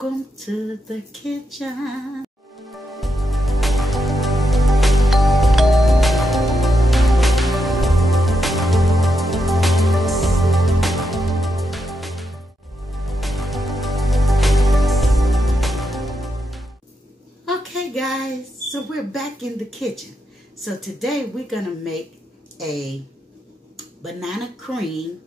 Welcome to the kitchen. Okay guys, so we're back in the kitchen. So today we're gonna make a banana cream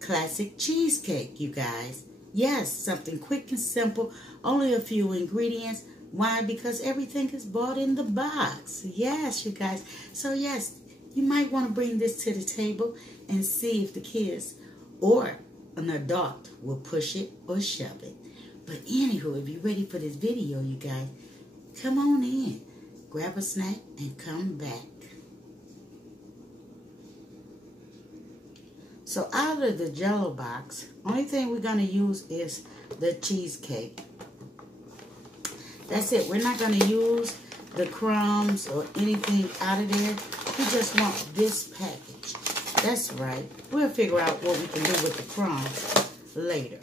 classic cheesecake, you guys. Yes, something quick and simple, only a few ingredients. Why? Because everything is bought in the box. Yes, you guys. So yes, you might want to bring this to the table and see if the kids or an adult will push it or shove it. But anywho, if you're ready for this video, you guys, come on in, grab a snack, and come back. So out of the Jell-O box, only thing we're going to use is the cheesecake. That's it. We're not going to use the crumbs or anything out of there. We just want this package. That's right. We'll figure out what we can do with the crumbs later.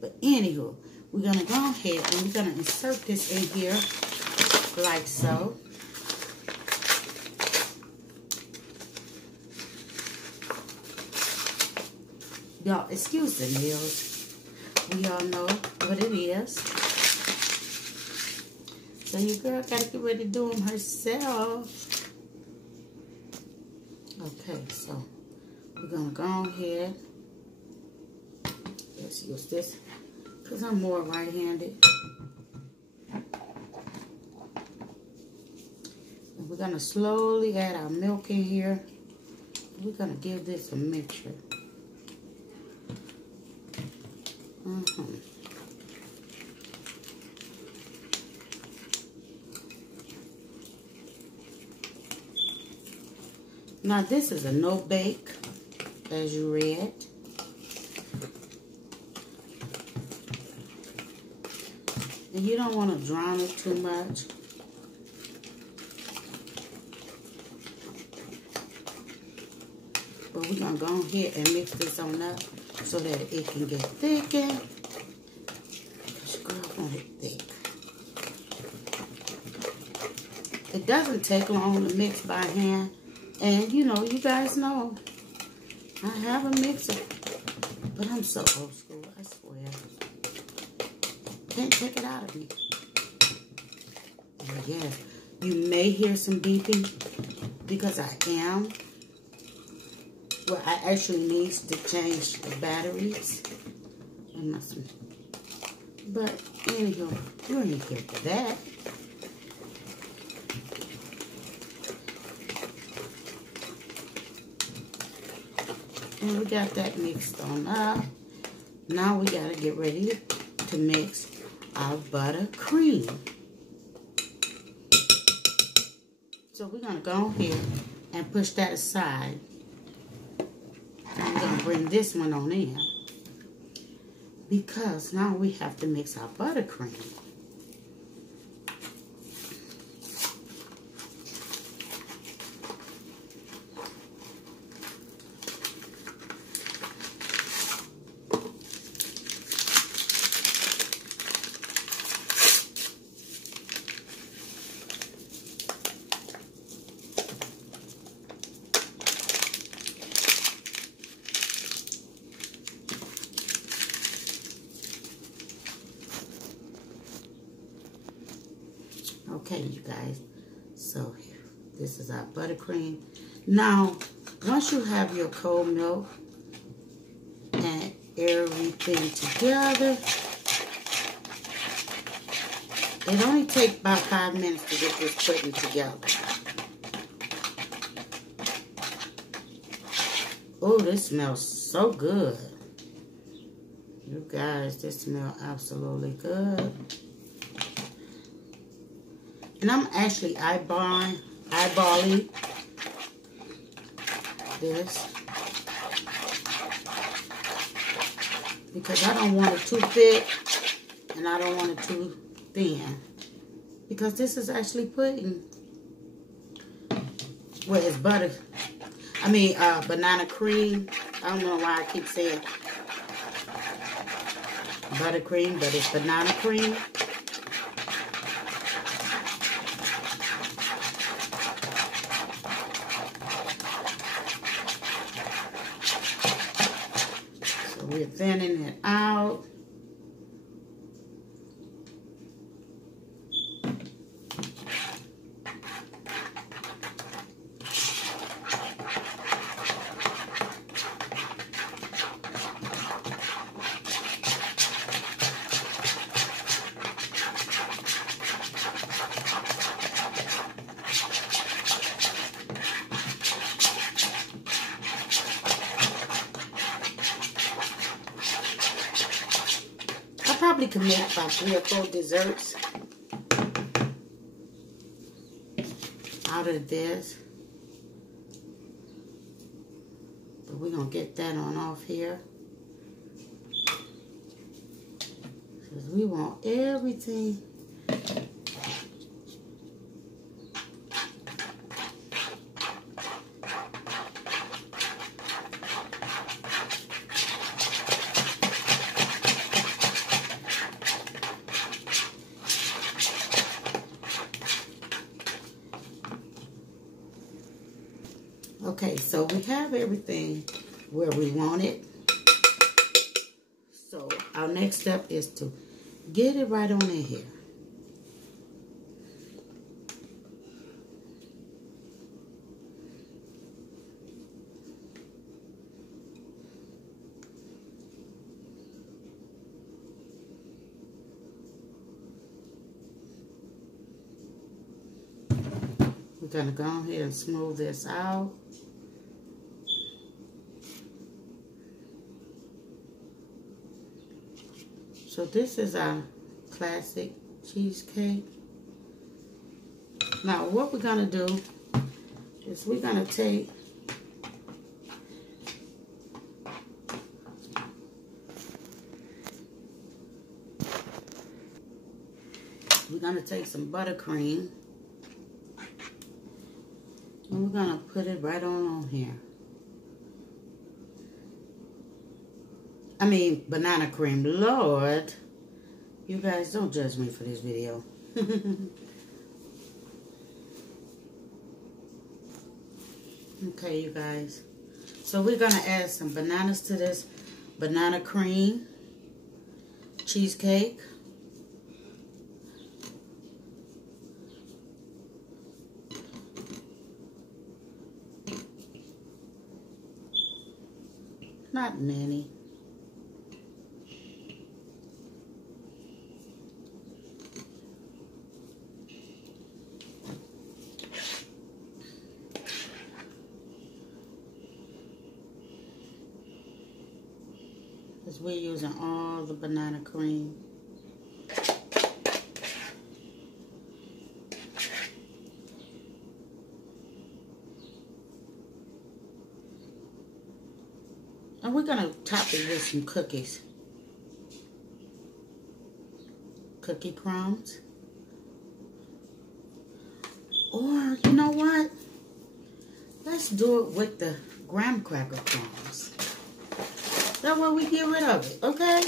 But anywho, we're going to go ahead and we're going to insert this in here like so. Y'all, excuse the nails. We all know what it is. So your girl got to get ready to do them herself. Okay, so we're going to go ahead. Let's use this because I'm more right-handed. And we're going to slowly add our milk in here. We're going to give this a mixture. Now this is a no bake, as you read. And you don't want to drown it too much. But we're going to go ahead and mix this on up so that it can get thickened. Because your girl want it thick. It doesn't take long to mix by hand. And you know, you guys know, I have a mixer. But I'm so old school, I swear. Can't take it out of me. And yes, you may hear some beeping because I am. Well, I actually need to change the batteries. But anyhow, you ain't here for that. And we got that mixed on up. Now we got to get ready to mix our buttercream. So we're going to go ahead and push that aside. I'm going to bring this one on in. Because now we have to mix our buttercream. Okay, you guys, so here, this is our buttercream. Now, once you have your cold milk and everything together, it only takes about 5 minutes to get this pudding together. Oh, this smells so good. You guys, this smells absolutely good. And I'm actually eyeballing this because I don't want it too thick and I don't want it too thin because this is actually pudding. Well, it's butter. I mean, banana cream. I don't know why I keep saying buttercream, but it's banana cream. So we're thinning it out. Probably can make about 3 or 4 desserts out of this. But we're going to get that on off here. Because we want everything. Okay, so we have everything where we want it. So our next step is to get it right on in here. We're going to go ahead and smooth this out. So this is our classic cheesecake. Now what we're going to do is we're going to take some buttercream and we're going to put it right on here. I mean, banana cream. Lord, you guys don't judge me for this video. Okay, you guys. So we're going to add some bananas to this banana cream cheesecake. Not many. Because we're using all the banana cream. And we're going to top it with some cookies. Cookie crumbs. Or, you know what? Let's do it with the graham cracker crumbs. That way we get rid of it, okay?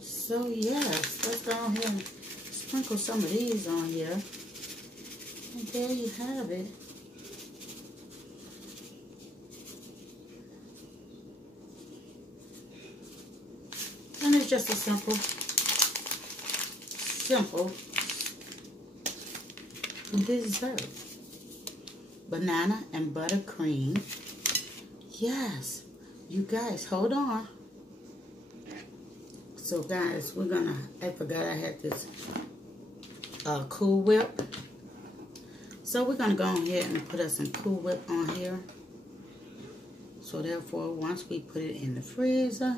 So, yes, let's go ahead and sprinkle some of these on here. And there you have it. And it's just a simple dessert. Banana and buttercream. Yes, you guys, hold on. So guys, we're gonna, I forgot I had this Cool Whip. So we're gonna go ahead and put us some Cool Whip on here. So therefore, once we put it in the freezer,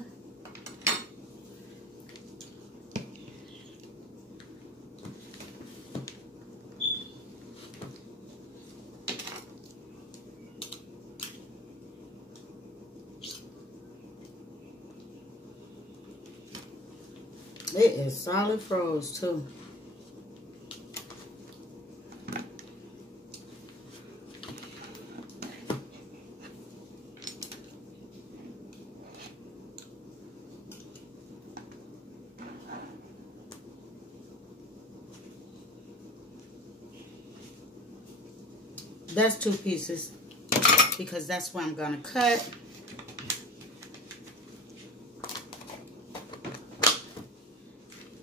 it is solid froze too. that's 2 pieces because that's where I'm gonna cut.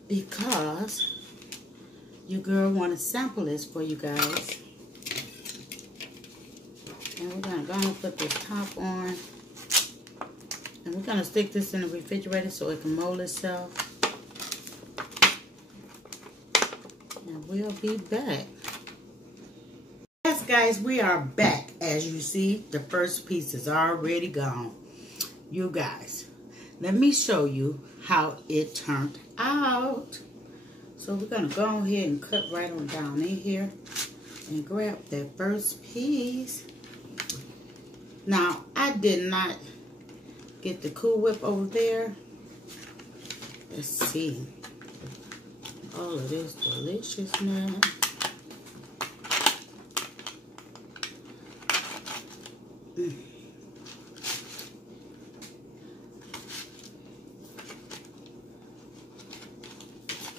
Because your girl want to sample this for you guys. And we're gonna go and put this top on. And we're gonna stick this in the refrigerator so it can mold itself. And we'll be back. Yes, guys, we are back. As you see, the first piece is already gone. You guys, let me show you how it turned out. So we're gonna go ahead and cut right on down in here and grab that first piece. Now, I did not get the Cool Whip over there. Let's see. All of this deliciousness.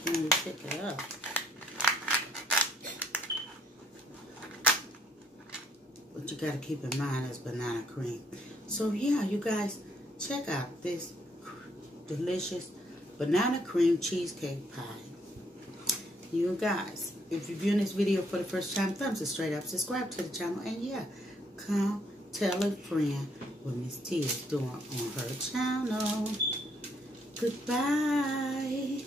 Can we pick it up? But you gotta keep in mind it's banana cream. So yeah, you guys, check out this delicious banana cream cheesecake pie. You guys, if you're viewing this video for the first time, thumbs it straight up, subscribe to the channel, and yeah, come tell a friend what Miss T is doing on her channel. Goodbye.